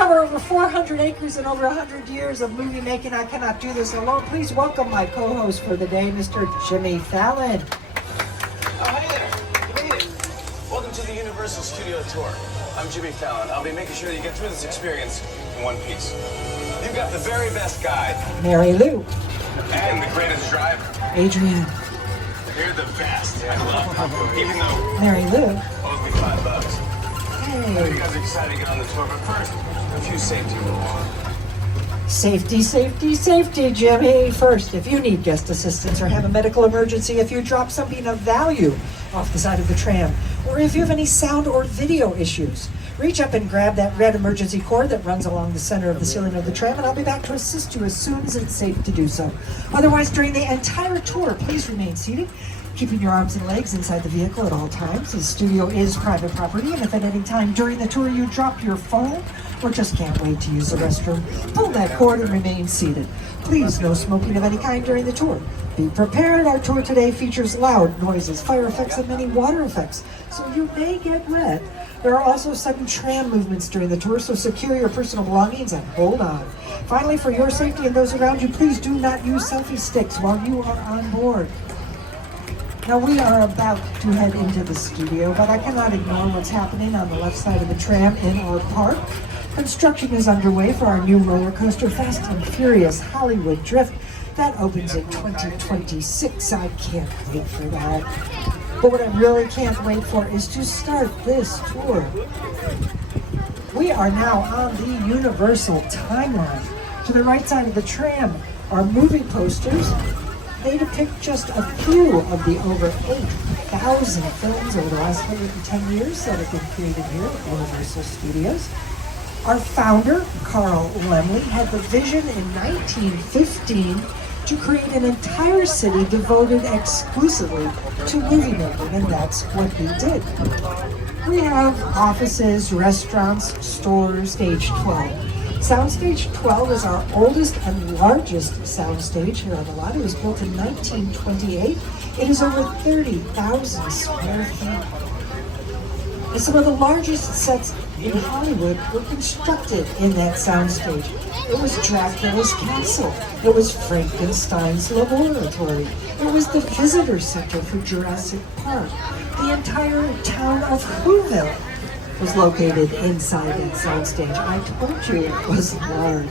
cover over 400 acres and over 100 years of movie making. I cannot do this alone. Please welcome my co-host for the day, Mr. Jimmy Fallon. Oh, hey there. You made it. Welcome to the Universal Studio Tour. I'm Jimmy Fallon. I'll be making sure that you get through this experience in one piece. You've got the very best guide. Mary Lou. And the greatest driver. Adrian. You're the best. I love you. Even though Mary Lou. owes me $5. Hey. You guys are excited to get on the tour, but first, a few safety rules. Safety, safety, safety, Jimmy. First, if you need guest assistance or have a medical emergency, if you drop something of value off the side of the tram, or if you have any sound or video issues, reach up and grab that red emergency cord that runs along the center of the ceiling of the tram, and I'll be back to assist you as soon as it's safe to do so. Otherwise, during the entire tour, please remain seated, keeping your arms and legs inside the vehicle at all times. The studio is private property, and if at any time during the tour you drop your phone or just can't wait to use the restroom, pull that cord and remain seated. Please, no smoking of any kind during the tour. Be prepared, our tour today features loud noises, fire effects, and many water effects, so you may get wet. There are also sudden tram movements during the tour, so secure your personal belongings and hold on. Finally, for your safety and those around you, please do not use selfie sticks while you are on board. Now we are about to head into the studio, but I cannot ignore what's happening on the left side of the tram in our park. Construction is underway for our new roller coaster, Fast and Furious Hollywood Drift. That opens in 2026. I can't wait for that. But what I really can't wait for is to start this tour. We are now on the Universal timeline. To the right side of the tram are movie posters. They depict just a few of the over 8,000 films over the last 110 years that have been created here at Universal Studios. Our founder, Carl Laemmle, had the vision in 1915 to create an entire city devoted exclusively to movie making, and that's what he did. We have offices, restaurants, stores, Stage 12. Soundstage 12 is our oldest and largest soundstage here on the lot. It was built in 1928. It is over 30,000 square feet. And some of the largest sets in Hollywood were constructed in that soundstage. It was Dracula's castle. It was Frankenstein's laboratory. It was the visitor center for Jurassic Park. The entire town of Whoville was located inside that soundstage. I told you it was large.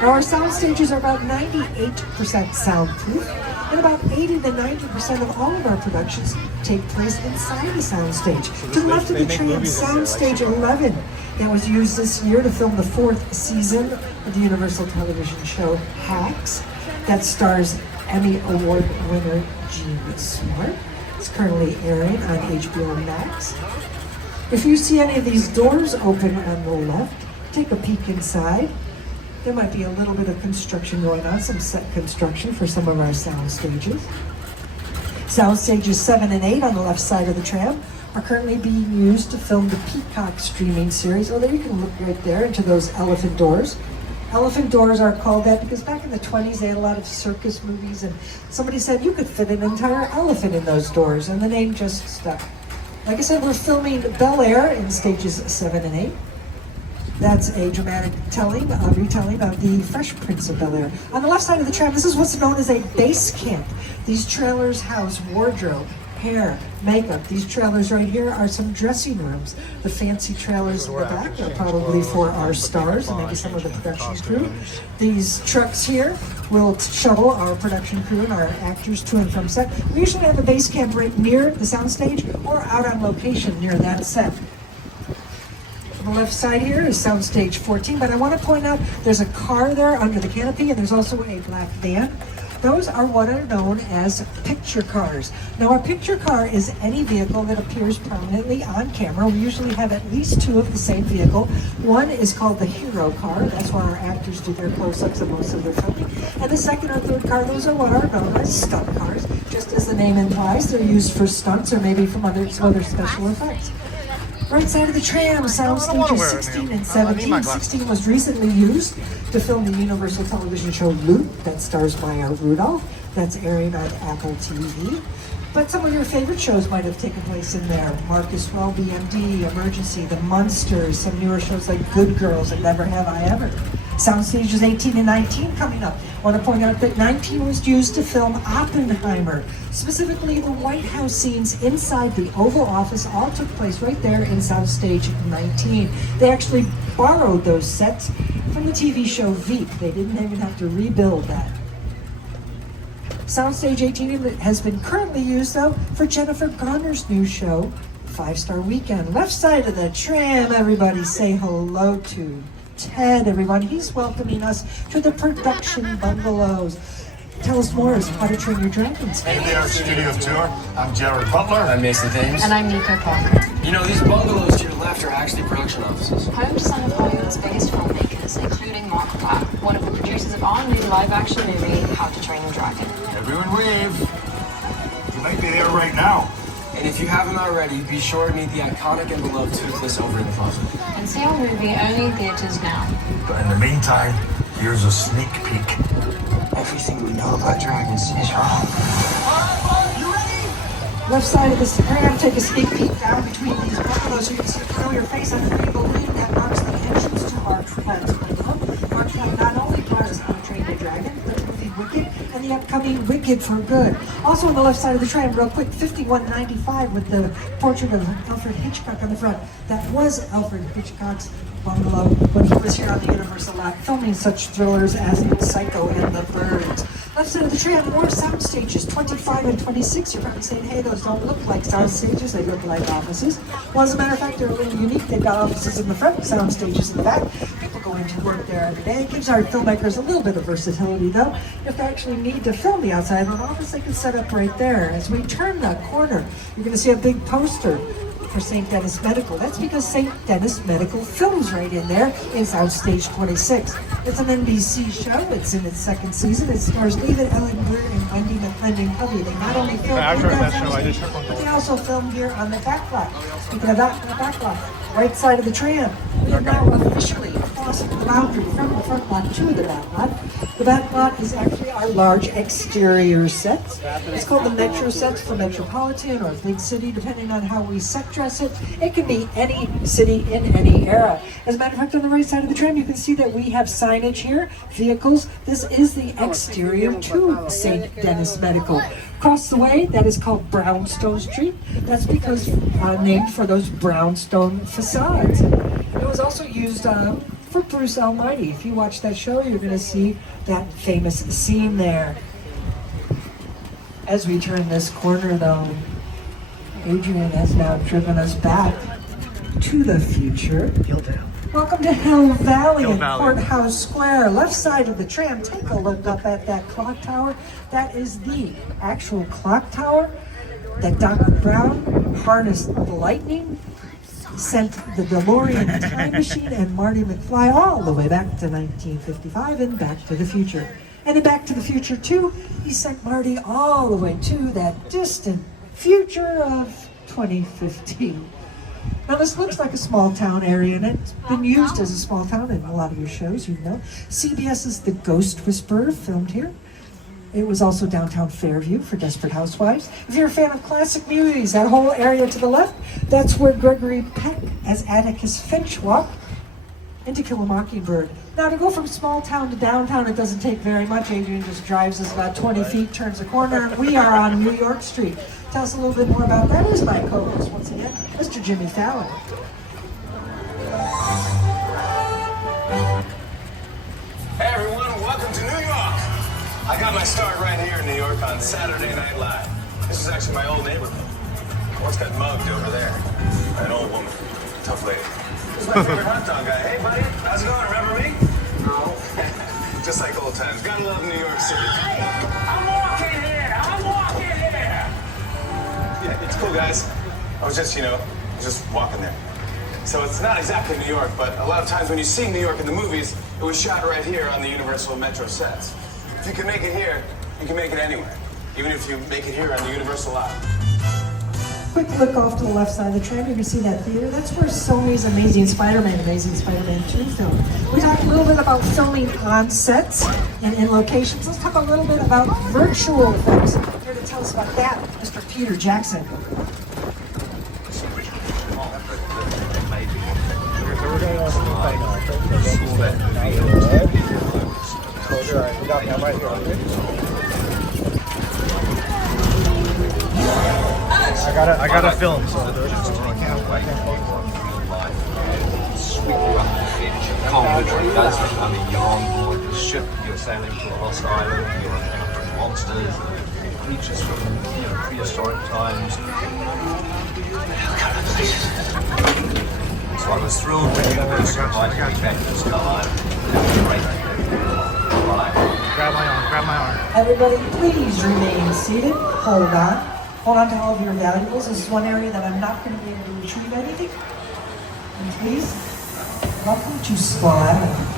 Now our sound stages are about 98% soundproof, and about 80 to 90% of all of our productions take place inside the soundstage. To the left of the tram, Soundstage 11, that was used this year to film the 4th season of the Universal television show Hacks, that stars Emmy Award winner Gene Smart. It's currently airing on HBO Max. If you see any of these doors open on the left, take a peek inside. There might be a little bit of construction going on, some set construction for some of our sound stages. Sound stages 7 and 8 on the left side of the tram are currently being used to film the Peacock streaming series. Oh, there you can look right there into those elephant doors. Elephant doors are called that because back in the 20s they had a lot of circus movies, and somebody said you could fit an entire elephant in those doors, and the name just stuck. Like I said, we're filming Bel Air in stages 7 and 8. That's a dramatic retelling of the Fresh Prince of Bel Air. On the left side of the tram, this is what's known as a base camp. These trailers house wardrobe, hair, makeup. These trailers right here are some dressing rooms. The fancy trailers in the back are probably for our stars and maybe some of the production crew. These trucks here will shuttle our production crew and our actors to and from set. We usually have a base camp right near the soundstage or out on location near that set. On the left side here is Soundstage 14, but I want to point out there's a car there under the canopy, and there's also a black van. Those are what are known as picture cars. Now, a picture car is any vehicle that appears prominently on camera. We usually have at least 2 of the same vehicle. One is called the hero car. That's where our actors do their close-ups and most of their filming. And the second or third car, those are what are known as stunt cars. Just as the name implies, they're used for stunts or maybe some other special effects. Right side of the tram, sound stages 16 and 17. 16 was recently used to film the Universal television show Loop, that stars Maya Rudolph. That's airing on Apple TV. But some of your favorite shows might have taken place in there. Marcus Welby, MD, Emergency, The Munsters, some newer shows like Good Girls and Never Have I Ever. Soundstages 18 and 19 coming up. I want to point out that 19 was used to film Oppenheimer. Specifically, the White House scenes inside the Oval Office all took place right there in Soundstage 19. They actually borrowed those sets from the TV show Veep. They didn't even have to rebuild that. Soundstage 18 has been currently used, though, for Jennifer Garner's new show, 5-Star Weekend. Left side of the tram, everybody say hello to Ted, everyone. He's welcoming us to the production bungalows. Tell us more as How to Train Your Dragons. Hey there, Studio Tour. I'm Jared Butler. I'm Mason Thames. And I'm Nico Parker. You know, these bungalows to your left are actually production offices. Home to some of Hollywood's biggest filmmakers, including Mark Platt, one of the producers of our new live-action movie, How to Train Your Dragon. Everyone wave. You might be there right now. And if you haven't already, be sure to meet the iconic and beloved Toothless over in the closet. And see our movie only in theaters now. But in the meantime, here's a sneak peek. Everything we know about dragons is wrong. Left side of this tram, take a sneak peek down between these bungalows so you can see a familiar face on the green balloon that marks the entrance to our Twilight bungalow. Our Twilight not only brought us How to Train Your Dragon, but the movie Wicked and the upcoming Wicked for Good. Also on the left side of the tram, real quick, 5195 with the portrait of Alfred Hitchcock on the front. That was Alfred Hitchcock's bungalow when he was here on the Universal lot filming such thrillers as Psycho and The Birds. Left side of the tram, more sound stages, 25 and 26. You're probably saying, hey, those don't look like sound stages, they look like offices. Well, as a matter of fact, they're a little unique. They've got offices in the front, sound stages in the back. People go into work there every day. It gives our filmmakers a little bit of versatility, though. If they actually need to film the outside of an office, they can set up right there. As we turn that corner, you're going to see a big poster for St. Denis Medical. That's because St. Denis Medical films right in there in Soundstage 26. It's an NBC show. It's in its second season. It stars David Ellinger and Wendy McClendon-Covey. They not only filmed but they also filmed here on the back lot. Speaking of that, on the back lot, right side of the tram, we are now officially crossing the boundary from the front lot to the back lot. The back lot is actually our large exterior set. It's called the Metro sets for Metropolitan or Big City, depending on how we set dress it. It can be any city in any era. As a matter of fact, on the right side of the tram, you can see that we have signage here, vehicles. This is the exterior to St. Denis Medical. Across the way, that is called Brownstone Street. That's because named for those brownstone facades. It was also used for Bruce Almighty. If you watch that show, you're going to see that famous scene there. As we turn this corner, though, Adrian has now driven us back to the future. Welcome to Hill Valley and Courthouse Square. Left side of the tram, take a look up at that clock tower. That is the actual clock tower that Dr. Brown harnessed the lightning, sent the DeLorean time machine and Marty McFly all the way back to 1955 and Back to the Future. And in Back to the Future 2, he sent Marty all the way to that distant future of 2015. Now this looks like a small town area, and it's been used as a small town in a lot of your shows, you know. CBS's The Ghost Whisperer filmed here. It was also downtown Fairview for Desperate Housewives. If you're a fan of classic movies, that whole area to the left, that's where Gregory Peck as Atticus Finch walked in To Kill a Mockingbird. Now to go from small town to downtown, it doesn't take very much. Adrian just drives us about 20 feet, turns a corner, and we are on New York Street. Tell us a little bit more about that. Here's my co-host once again, Mr. Jimmy Fallon. Hey everyone, welcome to New York. I got my start right here in New York on Saturday Night Live. This is actually my old neighborhood. What's got mugged over there? An old woman, tough lady. This is my favorite hot dog guy. Hey buddy, how's it going? Remember me? No. Just like old times. Gotta love New York City. Hey, I'm walking here. Yeah, it's cool guys. I was just walking there. So it's not exactly New York, but a lot of times when you see New York in the movies, it was shot right here on the Universal Metro sets. If you can make it here, you can make it anywhere. Even if you make it here on the Universal lot. Quick look off to the left side of the tram, you can see that theater. That's where Sony's Amazing Spider-Man 2 filmed. We talked a little bit about filming on sets and in locations. Let's talk a little bit about virtual effects. Here to tell us about that, Mr. Peter Jackson. We're going on some thing now. Close your eyes. You got me. I'm right here. I gotta film, so I can't Can't literally, that's become a yarn board. The ship you're sailing to a lost island, you're encountering monsters, creatures from prehistoric times. So I was thrilled when Universal invited me back this time. grab my arm. Everybody, please remain seated. Hold on. Hold on to all of your valuables. This is one area that I'm not going to be able to retrieve anything. And please, welcome to Small Island.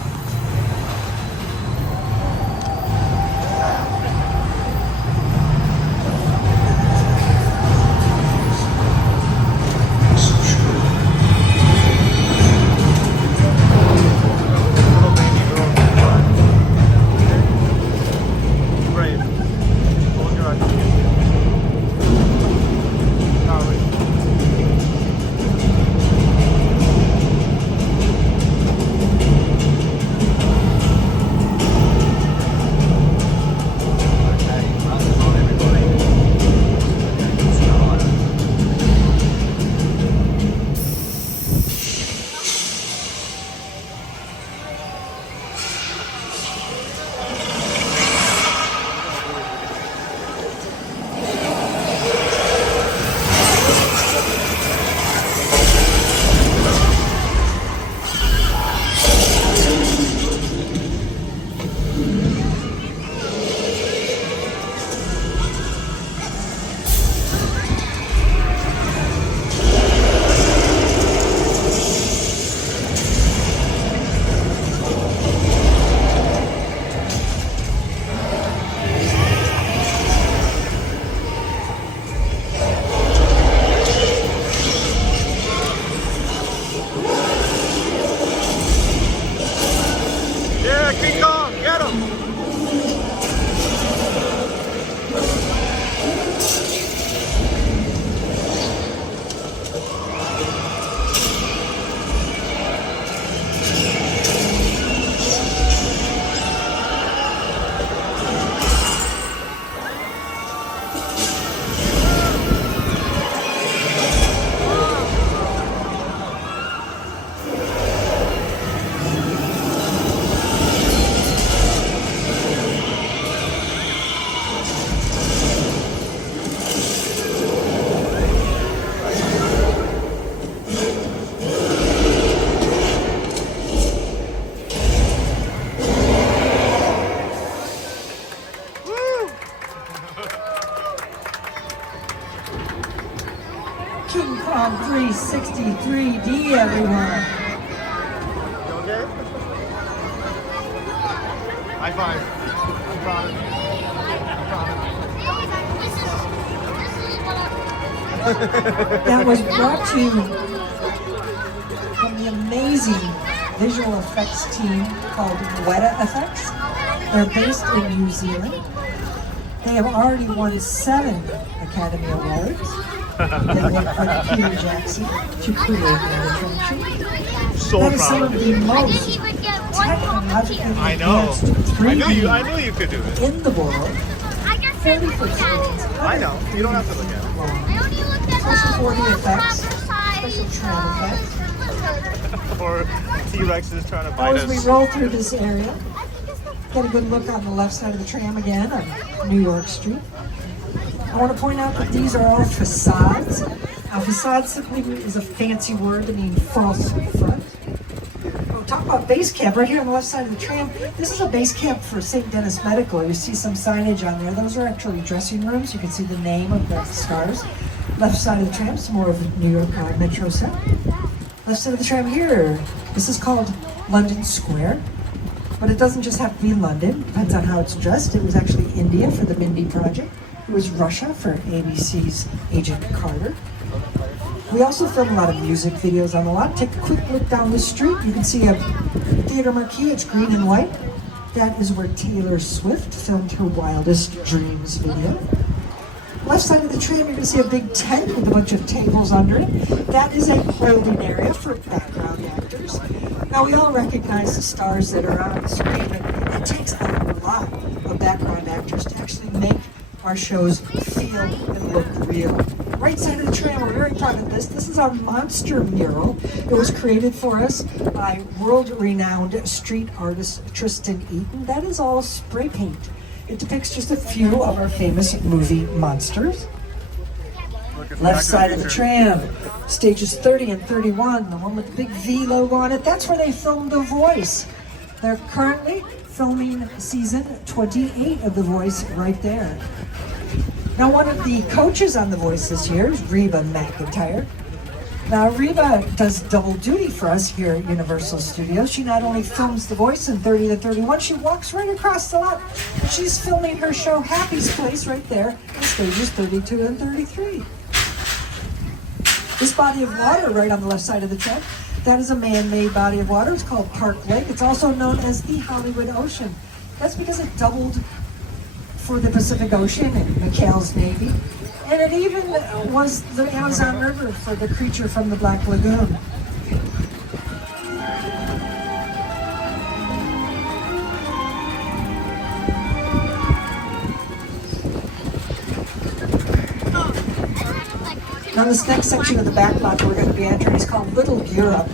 King Kong 363D, everyone. You okay? High five. I'm proud of you. That was brought to you from the amazing visual effects team called Weta Effects. They're based in New Zealand. They have already won 7 Academy Awards. They worked with Peter Jackson to create that attraction. So That is some proud of of the you. most technologically I know. advanced 3D I knew you could do it. in the world. 40 screens. I know. You don't have to look at it. Special 4D effects, special tram effects. Or T-Rex is trying to bite As we us. roll through this area, get a good look on the left side of the tram again on New York Street. I want to point out that these are all facades. Now, facade simply is a fancy word to mean false front. We'll talk about base camp right here on the left side of the tram. This is a base camp for St. Denis Medical. You see some signage on there. Those are actually dressing rooms. You can see the name of the stars. Left side of the tram, some more of the New York Metro set. Left side of the tram here. This is called London Square. But it doesn't just have to be London. Depends on how it's dressed. It was actually India for the Mindy Project. It was Russia for ABC's Agent Carter. We also film a lot of music videos on the lot. Take a quick look down the street. You can see a theater marquee. It's green and white. That is where Taylor Swift filmed her Wildest Dreams video. Left side of the tram, you're going to see a big tent with a bunch of tables under it. That is a holding area for background actors. Now, we all recognize the stars that are on the screen, but it takes a lot of background actors to actually make our shows feel and look real. Right side of the tram, we're very proud of this. This is our monster mural. It was created for us by world-renowned street artist Tristan Eaton. That is all spray paint. It depicts just a few of our famous movie monsters. Left side of the tram, stages 30 and 31, the one with the big V logo on it, that's where they filmed The Voice. They're currently filming season 28 of The Voice right there. Now, one of the coaches on The Voice this year is Reba McEntire. Now, Reba does double duty for us here at Universal Studios. She not only films The Voice in 30 to 31, she walks right across the lot. She's filming her show Happy's Place right there in stages 32 and 33. This body of water right on the left side of the tram, that is a man-made body of water. It's called Park Lake. It's also known as the Hollywood Ocean. That's because it doubled for the Pacific Ocean and McHale's Navy. And it even was the Amazon River for the creature from the Black Lagoon. Now this next section of the back lot we're going to be entering is called Little Europe.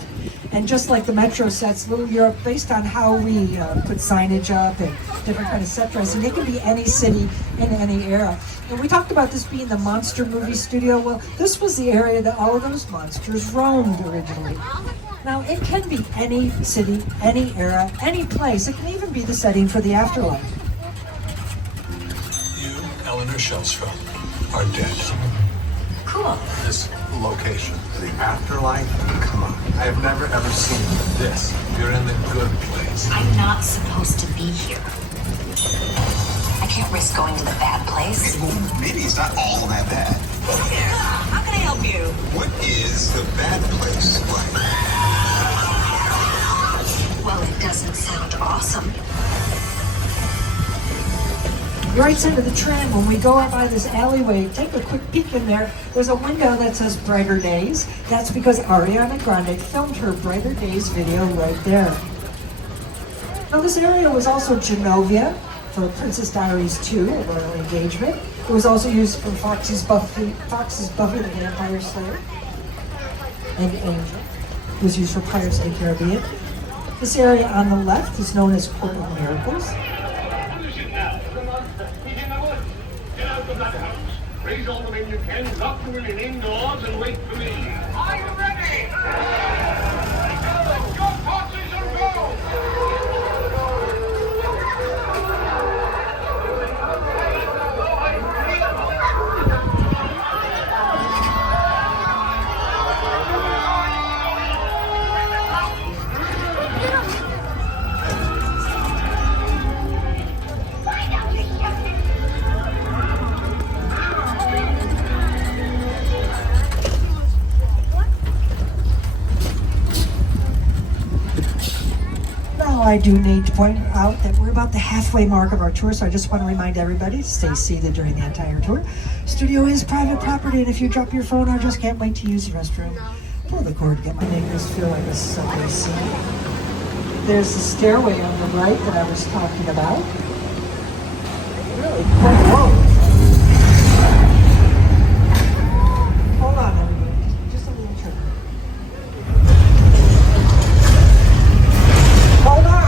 And just like the Metro sets, Little Europe, based on how we put signage up and different kind of set dressing, it can be any city in any era. And we talked about this being the monster movie studio. Well, this was the area that all of those monsters roamed originally. Now, it can be any city, any era, any place. It can even be the setting for the afterlife. You, Eleanor Shellstrom, are dead. Cool. This location, the afterlife, come on. I have never ever seen this. You're in the good place. I'm not supposed to be here. I can't risk going to the bad place. Well, maybe it's not all that bad. How can I help you? What is the bad place like? Well, it doesn't sound awesome. Right side of the tram, when we go out by this alleyway, take a quick peek in there. There's a window that says Brighter Days. That's because Ariana Grande filmed her Brighter Days video right there. Now this area was also Genovia for Princess Diaries 2, a royal engagement. It was also used for Fox's Buffy the Vampire Slayer. And Angel. It was used for Pirates of the Caribbean. This area on the left is known as Court of Miracles. Get out of that house. Raise all the men you can, lock the women indoors, and wait for me. Are you ready? Your horses and go! I do need to point out that we're about the halfway mark of our tour, so I just want to remind everybody to stay seated during the entire tour. Studio is private property, and if you drop your phone or just can't wait to use the restroom, pull the cord, get my neighbors feel like a subway scene. There's the stairway on the right that I was talking about. Really quite low. Hold on, everybody. Just a little trick. Hold on.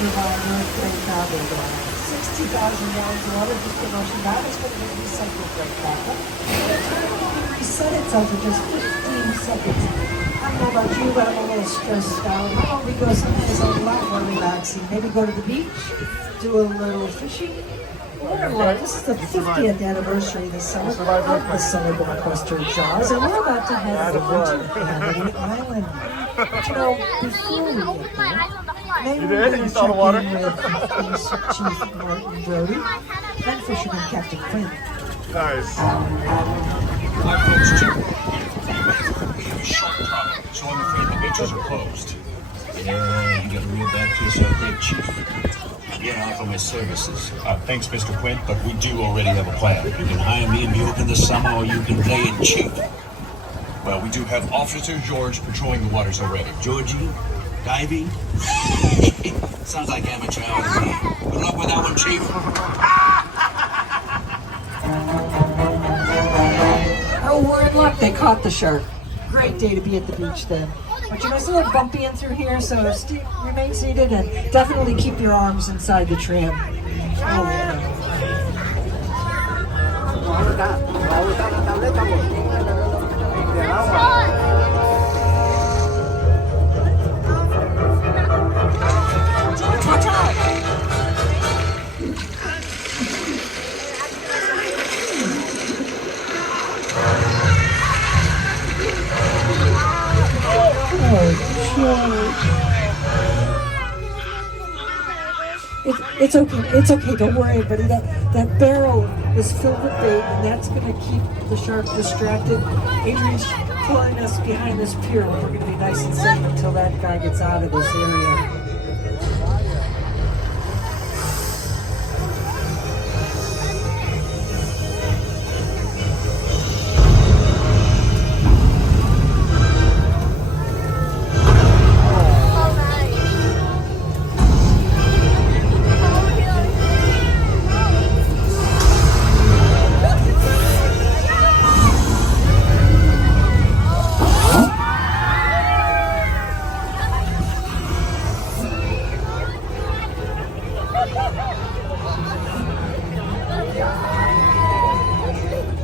survivor of great travel. 60,000 gallons of water just get rushing down. It's going to get recycled right back up. It'll reset itself in just 15 seconds. I don't know about you, but I'm a little stressed out. How about we go someplace a lot more relaxing? Maybe go to the beach, do a little fishing. This is the 50th anniversary this summer of the Summer Blockbuster Jaws, and we're about to head over to Fanatic Island. But you know, before we get there, maybe we're going to check in with Police Chief Martin Brody and Fisherman Captain Quinn. Nice. Hi, folks. Chief. We have a shark problem, so I'm afraid the beaches are closed. Yeah, you got a real bad case out there, Chief. Yeah, for my services. Thanks, Mr. Quint, but we do already have a plan. You can hire me and be open this summer, or you can play it cheap. Well, we do have Officer George patrolling the waters already. Georgie, diving. Sounds like amateur hour to me. Good luck with that one, Chief. Oh, we're in luck. They caught the shark. Great day to be at the beach then. But you know, it's a little bumpy in through here, so remain seated and definitely keep your arms inside the tram. It's okay, don't worry, buddy. That barrel is filled with bait, and that's gonna keep the shark distracted. Adrian's pulling us behind this pier. We're gonna be nice and safe until that guy gets out of this area.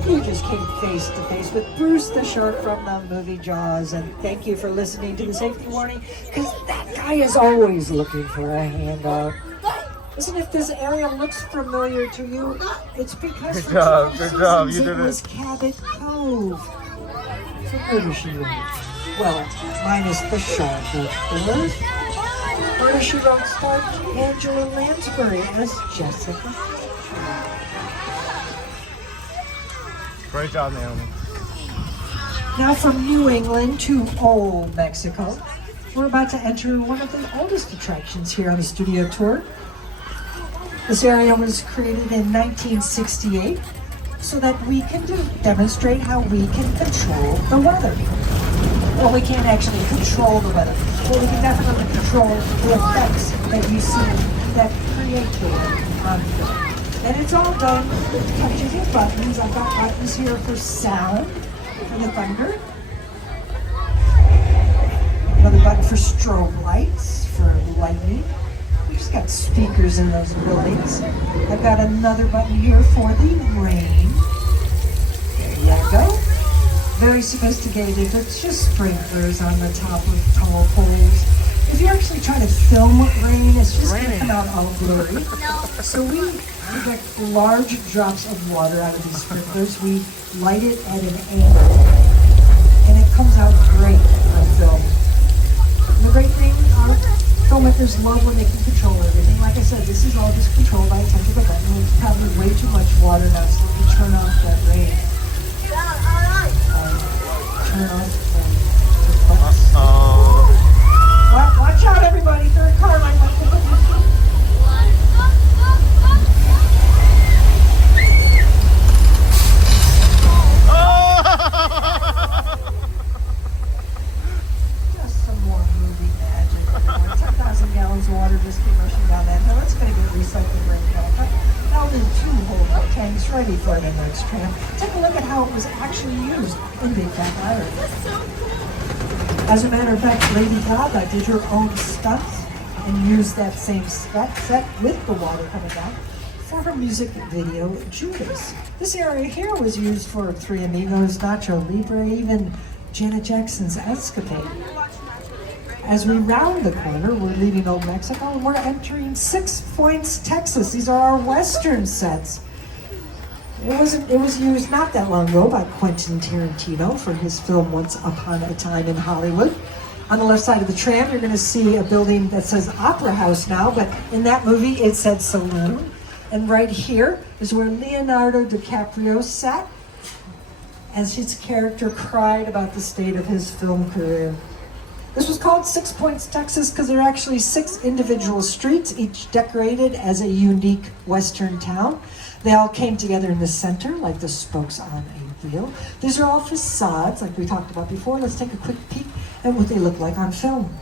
You just came face to face with Bruce the shark from the movie Jaws, and thank you for listening to the safety warning, because that guy is always looking for a handout. Listen, if this area looks familiar to you, it's because good job, you did it was Cabot Cove. So where does she live? Well, minus the shark, of course. Murder, She Wrote starred Angela Lansbury as Jessica. Great job, Naomi. Now from New England to Old Mexico, we're about to enter one of the oldest attractions here on the studio tour. This area was created in 1968 so that we can demonstrate how we can control the weather. Well, we can't actually control the weather, but we can definitely control the effects that you see that create the weather on film. And it's all done with touches of buttons. I've got buttons here for sound, for the thunder. Another button for strobe lights, for lightning. We've just got speakers in those buildings. I've got another button here for the rain. There you go. Very sophisticated. It's just sprinklers on the top of tall poles. If you actually try to film rain, it's just going to come out all blurry. So we project large drops of water out of these sprinklers. We light it at an angle, and it comes out great on film. And the great thing, our filmmakers love when they can control everything. Like I said, this is all just controlled by a touch of a button. It's probably way too much water now, so we turn off that rain. Turn off the buttons. Watch out, everybody! Third car line. Just some more movie magic. 10,000 gallons of water just keep rushing down that hill. It's going to get recycled right back up. Now in 2 whole tanks ready for the next tram. Take a look at how it was actually used in Big Fat Larry. As a matter of fact, Lady Gaga did her own stunts and used that same set with the water coming down for her music video, Judas. This area here was used for Three Amigos, Nacho Libre, even Janet Jackson's Escapade. As we round the corner, we're leaving Old Mexico and we're entering 6 Points, Texas. These are our Western sets. It was used not that long ago by Quentin Tarantino for his film Once Upon a Time in Hollywood. On the left side of the tram, you're going to see a building that says Opera House now, but in that movie it said Saloon. And right here is where Leonardo DiCaprio sat as his character cried about the state of his film career. This was called 6 Points, Texas, because there are actually 6 individual streets, each decorated as a unique Western town. They all came together in the center, like the spokes on a wheel. These are all facades, like we talked about before. Let's take a quick peek at what they look like on film.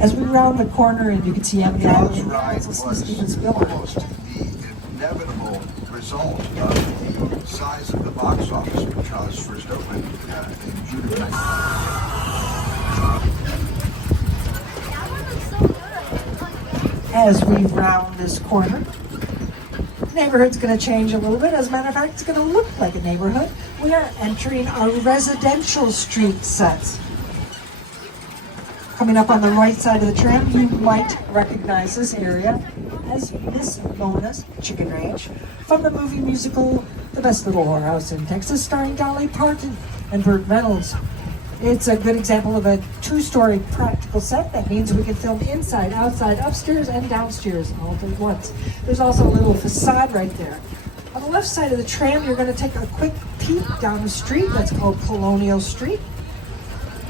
As we round the corner and you can see Emily Jaws ride Steven was Spielberg. almost the inevitable result of the size of the box office when Jaws first opened in June of 19. As we round this corner, the neighborhood's going to change a little bit. As a matter of fact, it's going to look like a neighborhood. We are entering our residential street sets. Coming up on the right side of the tram, you might recognize this area as Miss Mona's Chicken Ranch from the movie musical The Best Little Whorehouse in Texas, starring Dolly Parton and Burt Reynolds. It's a good example of a 2-story practical set. That means we can film inside, outside, upstairs, and downstairs all at once. There's also a little facade right there. On the left side of the tram, you're going to take a quick peek down the street. That's called Colonial Street.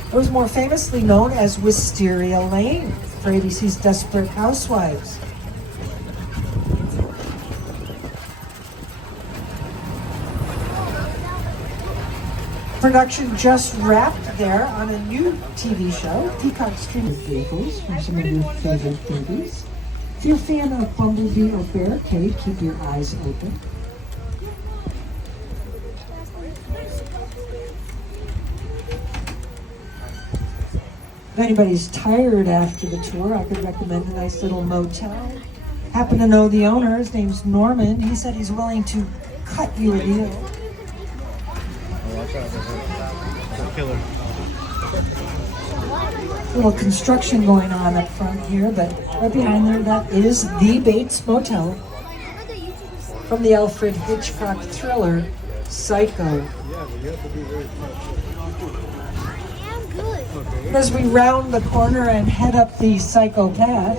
It was more famously known as Wisteria Lane for ABC's Desperate Housewives. Production just wrapped there on a new TV show, Peacock Streaming Vehicles, from some of your favorite movies. If you're a fan of Bumblebee or Barricade, keep your eyes open. If anybody's tired after the tour, I could recommend a nice little motel. Happen to know the owner, his name's Norman. He said he's willing to cut you a deal. Killer. Little construction going on up front here, but right behind there, that is the Bates Motel from the Alfred Hitchcock thriller, Psycho. As we round the corner and head up the Psycho path,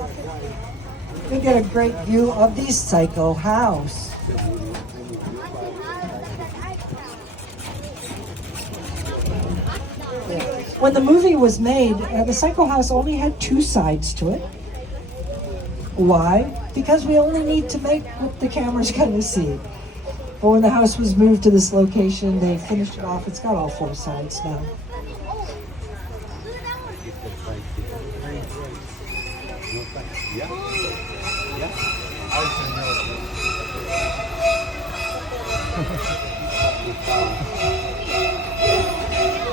we get a great view of the Psycho house. When the movie was made, the Psycho house only had 2 sides to it. Why? Because we only need to make what the camera's going to see. But when the house was moved to this location, they finished it off. It's got all 4 sides now.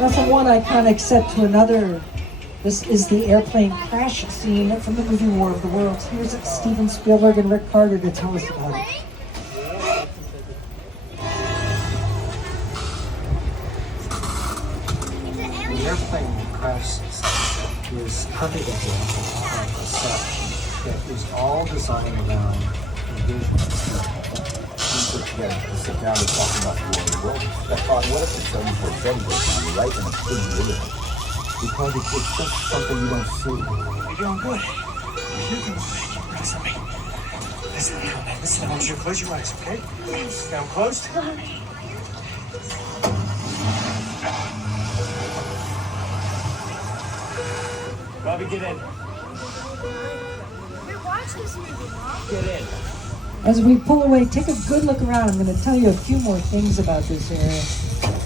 Now from one iconic set to another, this is the airplane crash scene from the movie War of the Worlds. Here's Steven Spielberg and Rick Carter to tell us about it. The airplane crash is a perfect example of a set that is all designed around engagements. Put together to sit down and talk about the War of the Worlds. I thought, what if it's done for February, right in a big video? Because it's just something you don't see. You're doing good. You're doing good. Listen to me. Listen, man. Listen, I want you to close your eyes, okay? Now closed. Robbie, get in. We watched this movie, Mom. Get in. As we pull away, take a good look around. I'm going to tell you a few more things about this area.